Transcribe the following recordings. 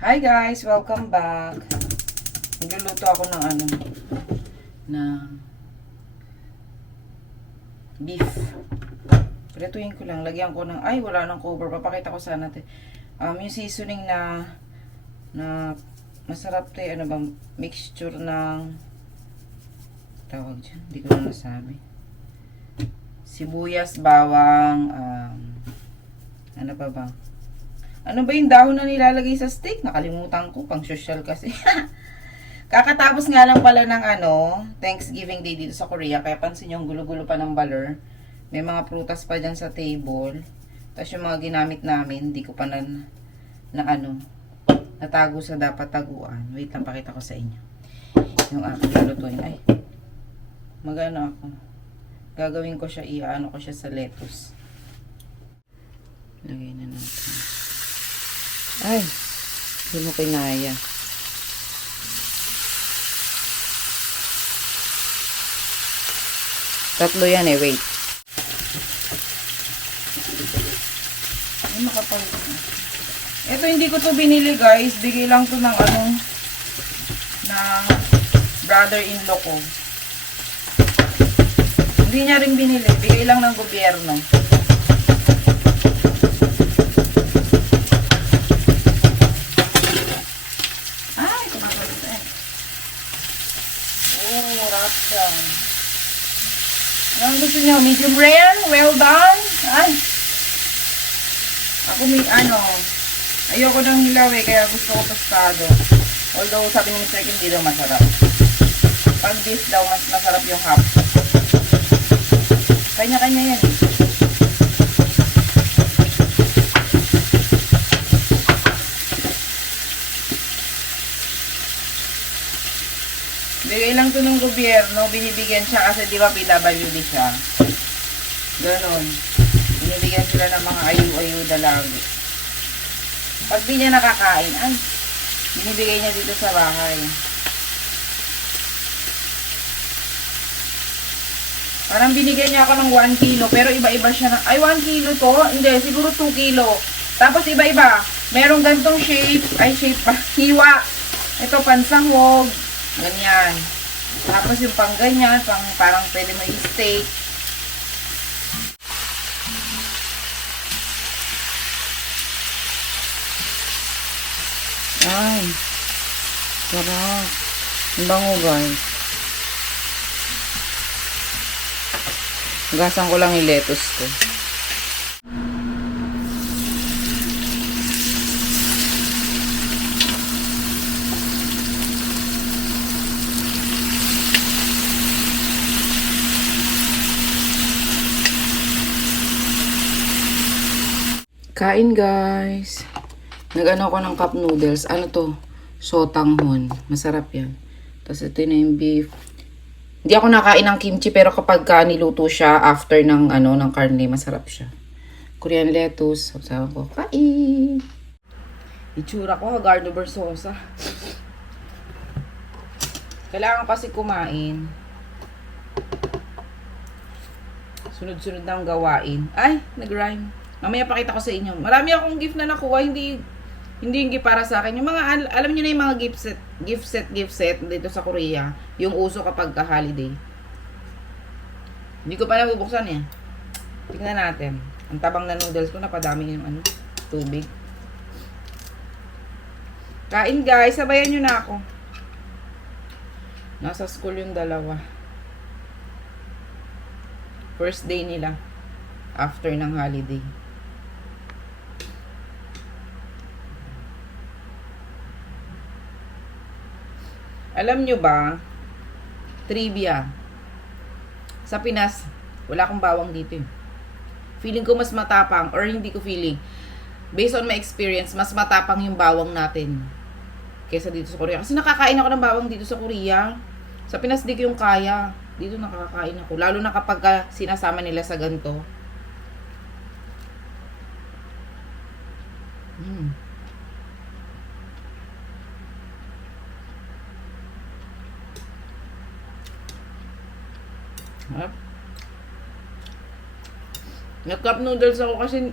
Hi guys! Welcome back! Nagluluto ako ng beef. Prituin ko lang. Lagyan ko ng, wala nang cover. Papakita ko sana natin. Yung seasoning na masarap to, mixture ng, tawag dyan, hindi ko na nasabi. Sibuyas, bawang, ano pa ba? Ano ba yung dahon na nilalagay sa steak? Nakalimutan ko. Pang social kasi. Kakatapos nga lang pala ng Thanksgiving Day dito sa Korea. Kaya pansin nyo, ang gulo-gulo pa ng baler. May mga prutas pa dyan sa table. Tapos yung mga ginamit namin, hindi ko pa natago sa dapat taguan. Wait lang, pakita ko sa inyo. Yung aking lulutuin. Magano ako. Gagawin ko siya, iano ko siya sa lettuce. Lagay na natin. Hindi mo kinaya. Tatlo yan wait. Makapal. Ito hindi ko to binili guys. Bigay lang to ng ng brother-in-law ko. Hindi niya rin binili. Bigay lang ng gobyerno. Ang gusto niyo, medium rare, well done. Ako ayoko ng hilaw kaya gusto ko tostado. Although sabi ni Mr. Kim, hindi daw masarap. Pag beef daw, mas masarap yung half. Kanya-kanya yan. Bigay lang to ng gobyerno, binibigyan siya kasi di ba PWD siya. Ganon. Binibigyan sila ng mga ayu-ayuda lagi. Pag di niya nakakain, binibigay niya dito sa bahay. Parang binigyan niya ako ng 1 kilo, pero iba-iba siya na, 1 kilo to? Hindi, siguro 2 kilo. Tapos iba-iba. Merong gantong shape hiwa. Ito, pansahog. Ganyan. Tapos yung pang ganyan, parang pwede mo i-steak. Sarap. Ang bango guys. Gasan ko lang yung lettuce ko. Kain guys. Nag-ano ko ng cup noodles. Ano to? Sotanghon. Masarap yan. Tapos ito na yung beef. Hindi ako nakain ng kimchi pero kapag niluto siya after ng ng karne, masarap siya. Korean lettuce. Sabi ko, kain. Itsura ko, gardo versosa. Kailangan kasi kumain. Sunod-sunod na ang gawain. Nag-rhyme. Mamaya pakita ko sa inyo. Marami akong gift na nakuha, hindi yung gift para sa akin. Yung mga, alam niyo na yung mga gift set dito sa Korea. Yung uso kapag holiday. Hindi ko pa nabubuksan eh. Tingnan natin. Ang tabang na noodles ko, napadami yung tubig. Kain guys, sabayan nyo na ako. Nasa school yung dalawa. First day nila. After ng holiday. Alam nyo ba, trivia, sa Pinas, wala akong bawang dito eh. Feeling ko mas matapang, or hindi ko feeling, based on my experience, mas matapang yung bawang natin kaysa dito sa Korea. Kasi nakakain ako ng bawang dito sa Korea. Sa Pinas, di ko yung kaya. Dito nakakain ako. Lalo na kapag sinasama nila sa ganito. Nag-cup noodles ako kasi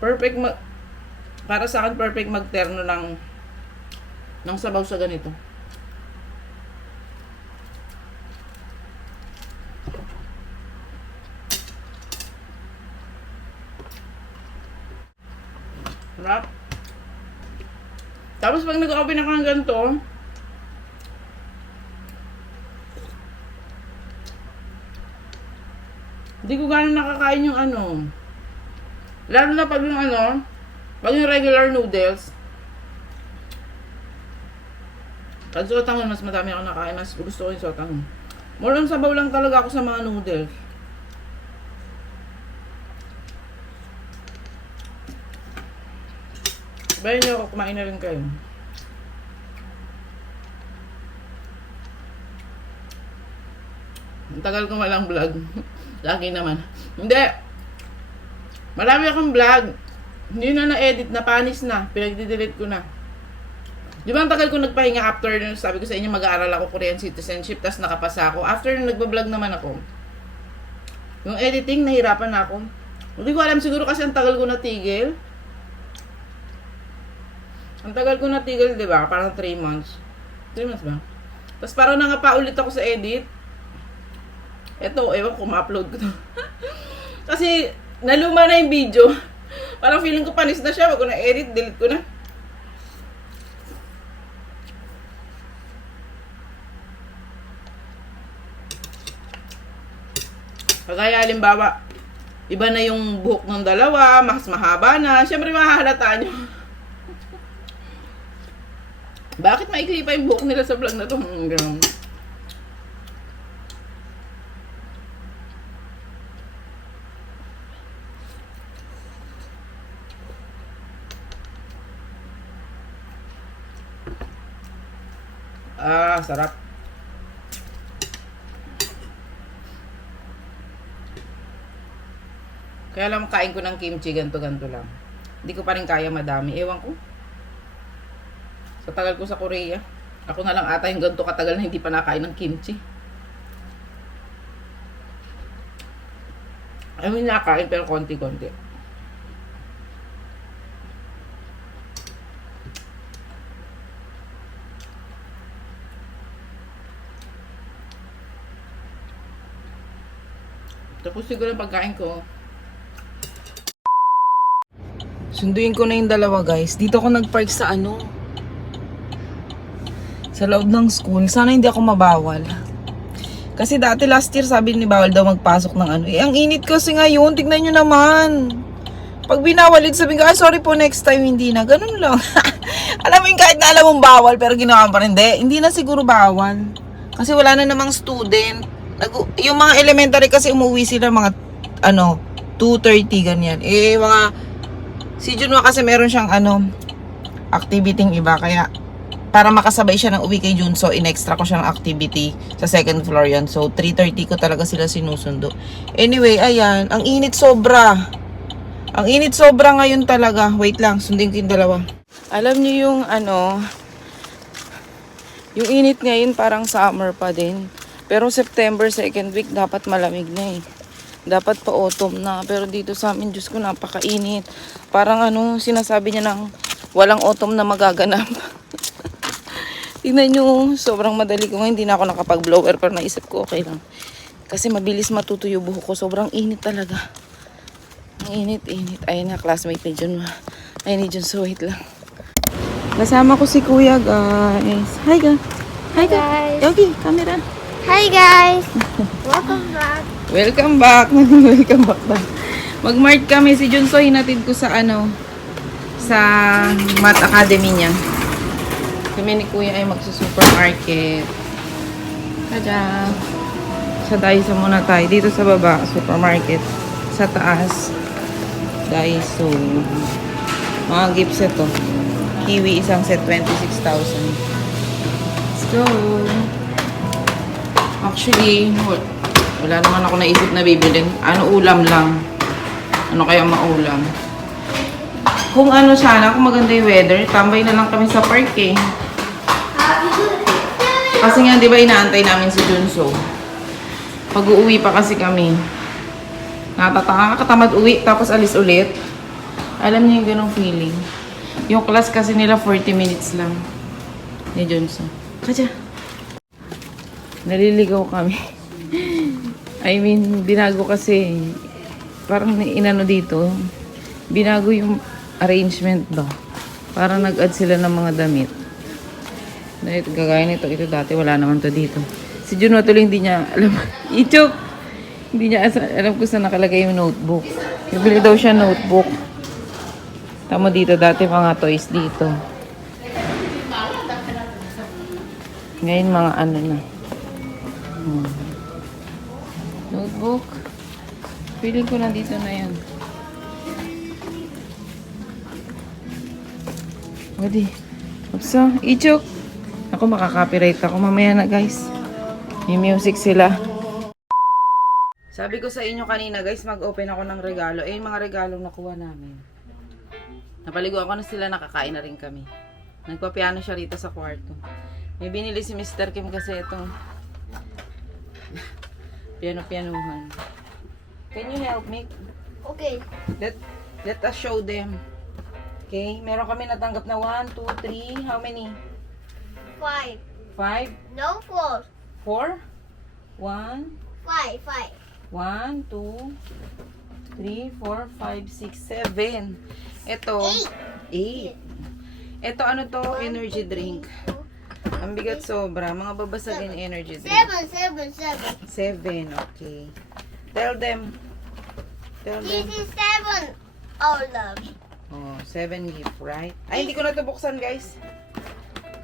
perfect Para sa akin, perfect magterno ng sabaw sa ganito. Sarap. Tapos pag nag-open ako ng ganito, hindi ko gano'n nakakain yung ano. Lalo na pag yung ano, pag yung regular noodles. Pag sotanghon, mas madami ako nakain. Mas gusto ko yung sotanghon. More on sabaw lang talaga ako sa mga noodles. Bayan niyo ako, kumain na rin kayo. Ang tagal ko walang vlog. Lagi naman. Hindi. Marami akong vlog. Hindi na na-edit, napanis na. Pinag-delete ko na. Di ba ang tagal ko nagpahinga after, sabi ko sa inyo, mag-aaral ako Korean citizenship, tapos nakapasa ako. After nagbablog naman ako, yung editing, nahirapan na ako. Hindi ko alam, siguro kasi ang tagal ko natigil. Ang tagal ko natigil, di ba? Parang 3 months. 3 months ba? Tapos parang nangapa ulit ako sa edit. Eto, ewan ko, ma-upload ko to. Kasi, naluma na yung video. Parang feeling ko panis na siya. Wag ko na edit, delete ko na. Kagaya, halimbawa, iba na yung buhok ng dalawa, mas mahaba na. Siyempre, mahahalata nyo. Bakit maikli pa yung buhok nila sa vlog na to? Ah, sarap. Kaya lang kain ko ng kimchi, ganto-ganto lang. Hindi ko pa rin kaya madami. Ewan ko. Sa tagal ko sa Korea, ako na lang ata yung ganito katagal na hindi pa nakain ng kimchi. I mean, nakain pero konti-konti. Tapos siguro yung pagkain ko. Sunduin ko na yung dalawa, guys. Dito ako nag-park sa sa loob ng school. Sana hindi ako mabawal. Kasi dati last year sabi ni bawal daw magpasok ng ang init kasi ngayon. Tignan nyo naman. Pag binawalit sabi ko, sorry po, next time hindi na. Ganun lang. Alam mo yung kahit na alam mong bawal pero ginawa pa rin. Hindi na siguro bawal. Kasi wala na namang student. Yung mga elementary kasi umuwi sila mga 2:30 ganyan. Si Junwa kasi meron siyang activity iba kaya para makasabay siya ng uwi kay Junso, in-extra ko siya ng activity sa second floor yan. So, 3:30 ko talaga sila sinusundo. Anyway, ayan. Ang init sobra. Ang init sobra ngayon talaga. Wait lang, sundin ko yung dalawa. Alam niyo yung yung init ngayon parang summer pa din. Pero September 2nd week dapat malamig na eh. Dapat pa autumn na. Pero dito sa amin, Diyos ko, napakainit. Parang sinasabi niya ng walang autumn na magaganap. Tingnan nyo, sobrang madali ko. Hindi na ako nakapag-blower pero naisip ko okay lang. Kasi mabilis matutuyo buhok ko. Sobrang init talaga. Ang init. Ayun na, classmate ni John. Ayun ni John, so wait lang. Kasama ko si Kuya, guys. Hi, guys. Hi, guys. Yogi, camera. Hi, guys. Welcome back. Welcome back. Welcome back ba? Mag-mart kami. Si John, so hinatid ko sa sa Math Academy niya. Kami ni Kuya ay magsa-supermarket. Tada! Sa Daiso muna tayo. Dito sa baba, supermarket. Sa taas, Daiso. Mga gift set to. Kiwi isang set, 26,000. Let's go! Actually, wala naman ako naisip na bibilin. Ulam lang. Ano kaya maulam? Kung sana, kung maganda yung weather, tambay na lang kami sa park eh. Kasi nga, di ba, inaantay namin si Junso. Pag-uuwi pa kasi kami. Nakakatamad uwi, tapos alis ulit. Alam niyo yung ganong feeling. Yung class kasi nila 40 minutes lang. Ni Johnson. Kadya. Naliligaw kami. I mean, binago kasi. Parang inano dito. Binago yung arrangement ba. Parang nag-add sila ng mga damit. Gagaya nito. Ito dati wala naman to dito. Si Juno tuloy hindi niya alam. Ichok! Hindi niya alam kung saan nakalagay yung notebook. Bibili daw siya notebook. Tama dito. Dati mga toys dito. Ngayon mga ano na. Notebook. Feeling ko nandito na yan. Odi. Upsa. Ichok. Ako makaka-copyright ako mamaya na guys. May music sila. Sabi ko sa inyo kanina guys, mag-open ako ng regalo. Eh, yung mga regalong nakuha namin. Napaligo ako na sila, nakakain na rin kami. Nagpapiano siya rito sa kwarto. May binili si Mr. Kim kasi itong piano-pianuhan. Can you help me? Okay. Let us show them. Okay, meron kami natanggap na 1, 2, 3. How many? 5. 5? No 4. 4? 1? 5. 1, 2, 3, 4, 5, 6, 7. Ito, 8. Ito ano to? Energy drink. Ang bigat sobra. Mga babasagin energy drink. 7. 7, okay. Tell them. This is 7. Oh, love. Oh, 7 gift, right? Ay, hindi ko na ito buksan, guys.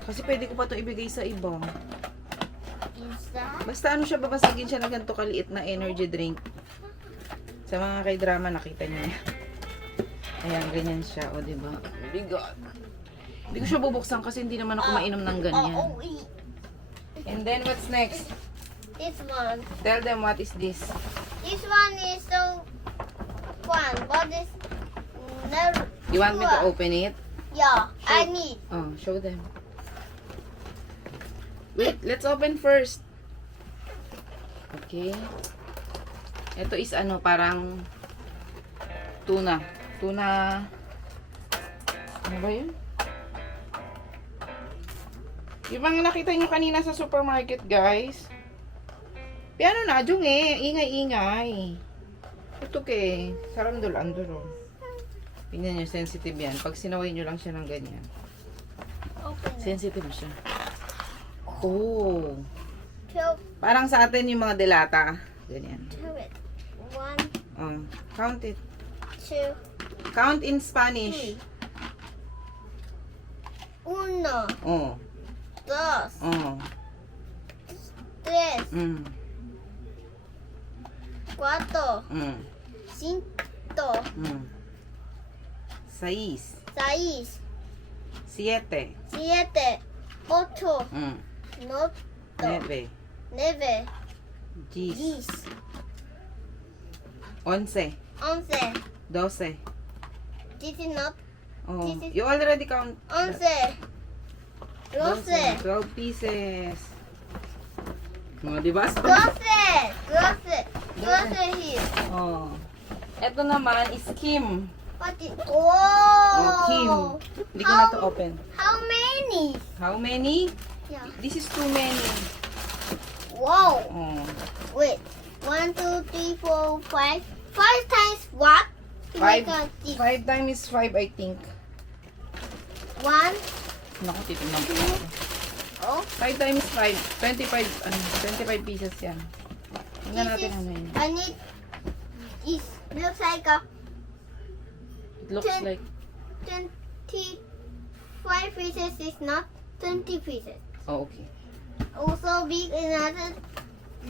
Kasi pwede ko pa ito ibigay sa iba. Is that? Basta ano siya, babasagin siya na ganito kaliit na energy drink. Sa mga kay-drama, nakita niyo yan. Ayan, ganyan siya. O, diba? Bigat. Hindi ko siya bubuksan kasi hindi naman ako mainom ng ganyan. And then, what's next? This one. Tell them what is this. This one is so fun. But this never. You want me to open it? Yeah, I need. Oh, show them. Wait, let's open first. Okay. Ito is ano, parang tuna. Tuna. Ano ba yun? Yung mga nakita nyo kanina sa supermarket, guys. Piano na, Jung eh. Ingay-ingay. Ito ke. Sarandol-andol. Tingnan nyo, sensitive yan. Pag sinaway nyo lang siya ng ganyan. Open it. Sensitive siya. Oh. Two. Parang sa atin yung mga delata. Ganyan. Two it. 1, Oh. Count it. 2, Count in Spanish. 1, Oh. 2, Oh. 3, Mm. 4, Mm. 5, Mm. 6. 6, 7. 7, 8, Mm. 9, 9. 9, 10. 10, 11. 11. 12. This is not Oh. This is- You already count. 11. 12. 12 pieces. Oh, diba? 12. 12 here. Oh. Ito naman is Kim. What is? Oh, Kim. Oh. Hindi ko na to open. How many? How many? Yeah. This is too many. Wow. Oh. Wait. 1, 2, 3, 4, 5. 5 times what? Five. Like this. 5 times 5, I think. 1, Naku, titignan ko. oh. 5 times 5. 25, 25 pieces yan. Tingnan natin ano yun. I need this. Looks like a It looks Ten. like, 25 pieces is not 20 pieces. oh, okay. Also big another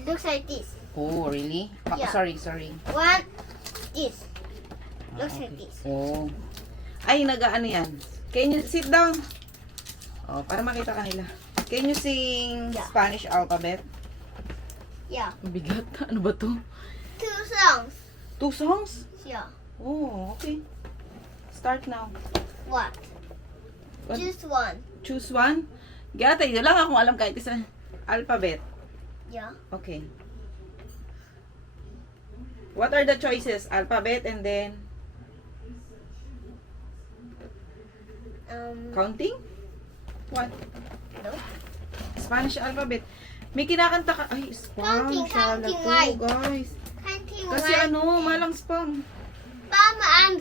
looks like this. Oh, really? Oh, Yeah. sorry. One this. Ah, Looks like okay. this. Oh. Ay, nag-ano yan. Can you sit down? Oh, para makita kanila. Can you sing Yeah. Spanish alphabet? Yeah. Bigat. Ano ba to? 2 songs. 2 songs? Yeah. Oh, okay. Start now. What? What? Just one. Choose one. Gata, yun lang akong alam kahit isa. Alphabet. Yeah. Okay. What are the choices? Alphabet and then Counting? What? No. Spanish alphabet. May kinakanta ka. Ay, spam. Counting, Shala counting, to, right. guys. Counting Kasi one. ano, malang spam. Spam and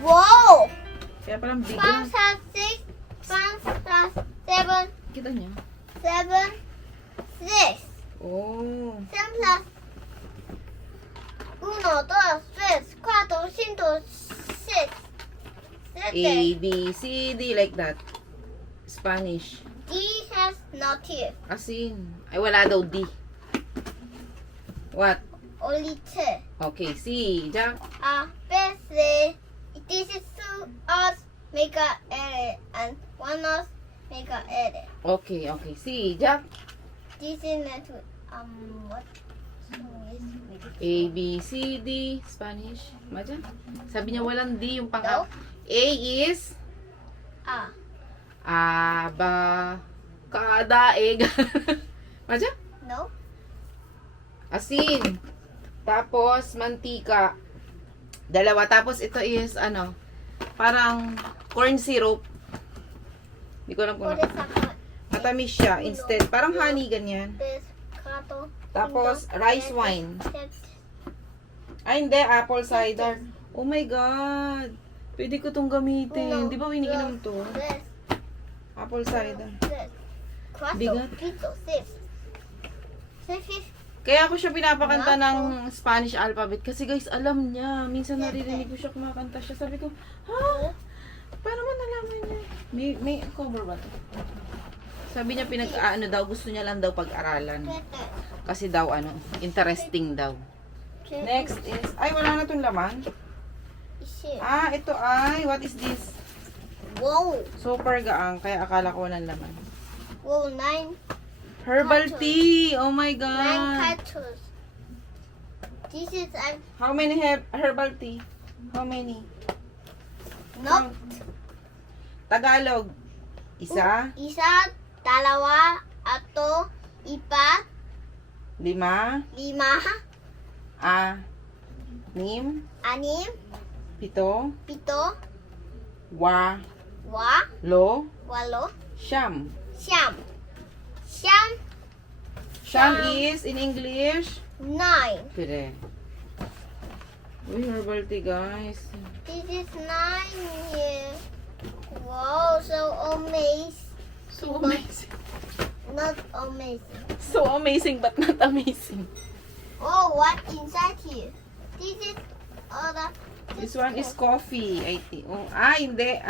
whoa. Kaya palang Spam bigat. has 6. Spam has 7. Kita niya? 7. 6. Oh. Spam has 1, 2, 3, 4, 5, 6. A, B, C, D, like that. Spanish. D has no teeth. Asin. Ay, wala daw D. What? Only 2. Okay, C. Jack. Basically, this is two us make a edit and one us make a edit. Okay, okay. C. Jack. This is not what song is A, B, C, D. Spanish. Maja? Sabi niya walang D. Yung pang No. A is aba, kadaig. Maja? no Asin. Tapos, mantika. Dalawa. Tapos, ito is, ano, parang corn syrup. Hindi ko alam kung what is that? matamis siya. Instead, parang honey, ganyan. This kato. Tapos, rice wine. Ay, hindi. Apple cider. Oh my God. Pwede ko tong gamitin. Di ba winiinom to? This Apple cider. this kato. Bigat. Pito six. Six. Kaya ako siya pinapakanta ng Spanish alphabet. Kasi guys, alam niya. Minsan naririnig ko siya kumakanta siya. Sabi ko, ha? Paano man nalaman niya? May cover ba to? Sabi niya ano daw, gusto niya lang daw pag-aralan. Kasi daw interesting daw. Next is, ay wala na tong laman. Ah, ito ay, what is this? Whoa. Super gaang, kaya akala ko walang laman. Whoa, 9. Herbal Cartons. tea! Oh my 9 God! cartons. This is How many herbal tea? How many? not Tagalog. Isa, isa, dalawa, ato, ipat, 5, 5, 6, 6, 7, 7, 8, wa, 8, walo, 9. siyam. Siyam, Siyam is in English? 9. Pire. Uy, herbal tea guys. This is 9 here. Wow, so amazing. So amazing. Not amazing. So amazing but not amazing. Oh, what inside here? This is other. This one is coffee, I think. Oh, hindi.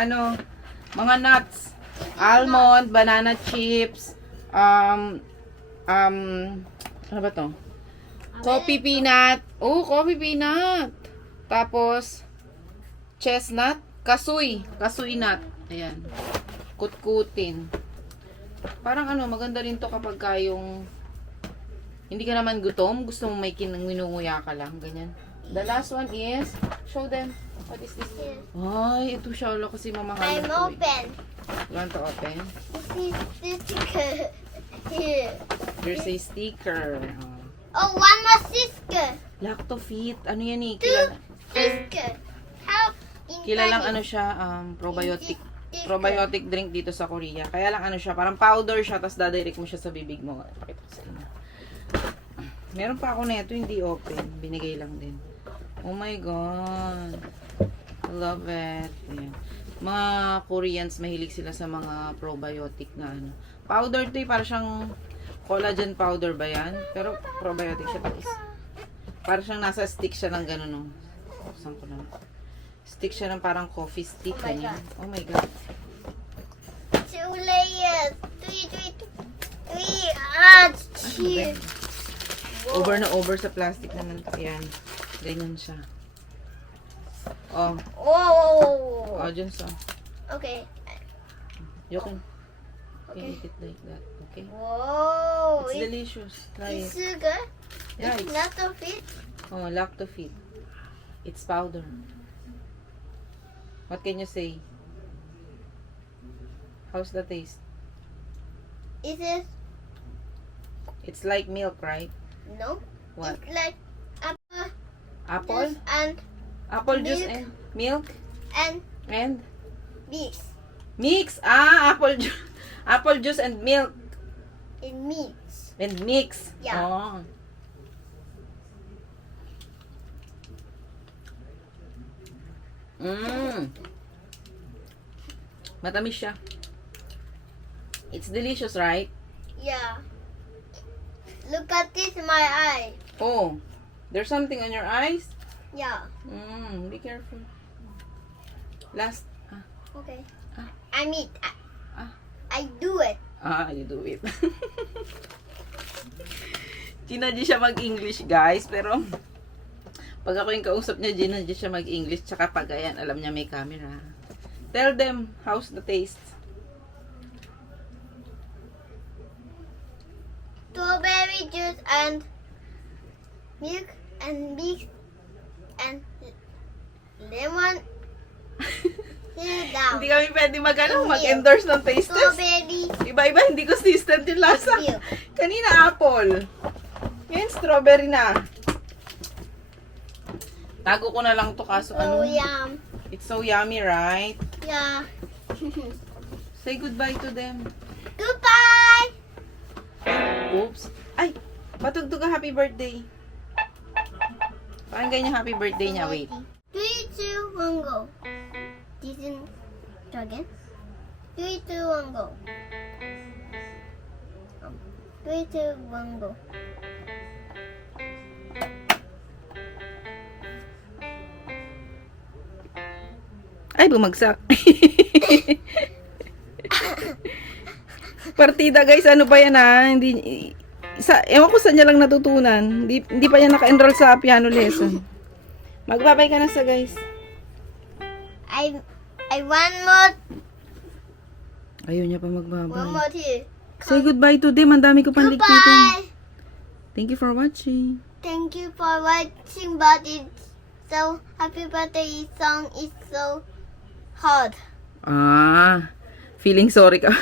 Mga nuts. Almond, banana chips, ano ba to? Coffee peanut. Oh, coffee peanut. Tapos, chestnut. Kasoy. Kasoy nut. Ayan. Kutkutin. Parang maganda rin to kapag yung hindi ka naman gutom, gusto mo may minunguya ka lang, ganyan. The last one is, show them. What is this? Here. Ay, ito siya. Kasi mamahal I'm na to. open. You want to open? This is the sticker. Here. There's a sticker. Oh, one more sticker. Lactofit. Ano yan eh? Two sticker. Help. Kilalang siya, probiotic. Probiotic drink dito sa Korea. Kaya lang siya, parang powder siya, tapos dadirect mo siya sa bibig mo. Pakita ko sa inyo. Meron pa ako na ito, hindi open. Binigay lang din. Oh my God. I love it. Ayan. Mga Koreans, mahilig sila sa mga probiotic na powder to, para siyang collagen powder ba yan? Pero probiotic siya tapos. Para siyang nasa stick siya ng gano'n, no? Saan ko lang? Stick siya ng parang coffee stick. Oh my ganyan. God. Oh my God. 2 layers. 3. Cheese. Over na over sa plastic naman to. Ayan. Ganyan siya. Oh. Whoa. Oh, dyan sa. Okay. You can Okay. eat it like that. Okay? Whoa. It's delicious. Try It's it. good. Yeah, It's it's, not a fit. oh, lactofit. It's powder. What can you say? How's the taste? Is it? It's like milk, right? No. What? It's like apple Apple? juice and Apple juice milk. and milk and and beef. Mix. Ah, apple juice. Apple juice and milk. It mix. And mix. Yeah. Oh. Matamis siya. It's delicious, right? Yeah. Look at this, my eye. Oh, there's something on your eyes? Yeah. Be careful. Last. Okay. Ah. I mean, Ah. I do it. You do it. Ginadya siya mag-English, guys. Pero, pag ako yung kausap niya, ginadya siya mag-English. Tsaka pag ayan, alam niya may camera. Tell them, how's the taste? Strawberry juice and milk and mix and lemon. Sit down. Hindi kami pwede mag-endorse ng taste test. Strawberry Iba-iba, hindi consistent yung lasa. milk. Kanina apple. Ngayon strawberry na. Tago ko na lang to kaso So ano. yum. It's so yummy, right? Yeah. Say goodbye to them. Goodbye. Oops. Ay, patugtog ka happy birthday. Pakinggan niya happy birthday niya. Wait. 3, 2, 1, go. Didn't again. 3, 2, 1, go. 3, 2, 1, go. Ay, bumagsak. Partida guys, ano pa yan Hindi, ewan ko saan niya lang natutunan. Hindi pa yan naka-enroll sa piano lesson. Magbabay ka na sa guys. I one more Ayaw niya pa one magbabay. more here. Say goodbye to them. Ang dami ko pang ligpitin. Goodbye. Thank you for watching. Thank you for watching, but it's so happy birthday song is so hard. Feeling sorry ka.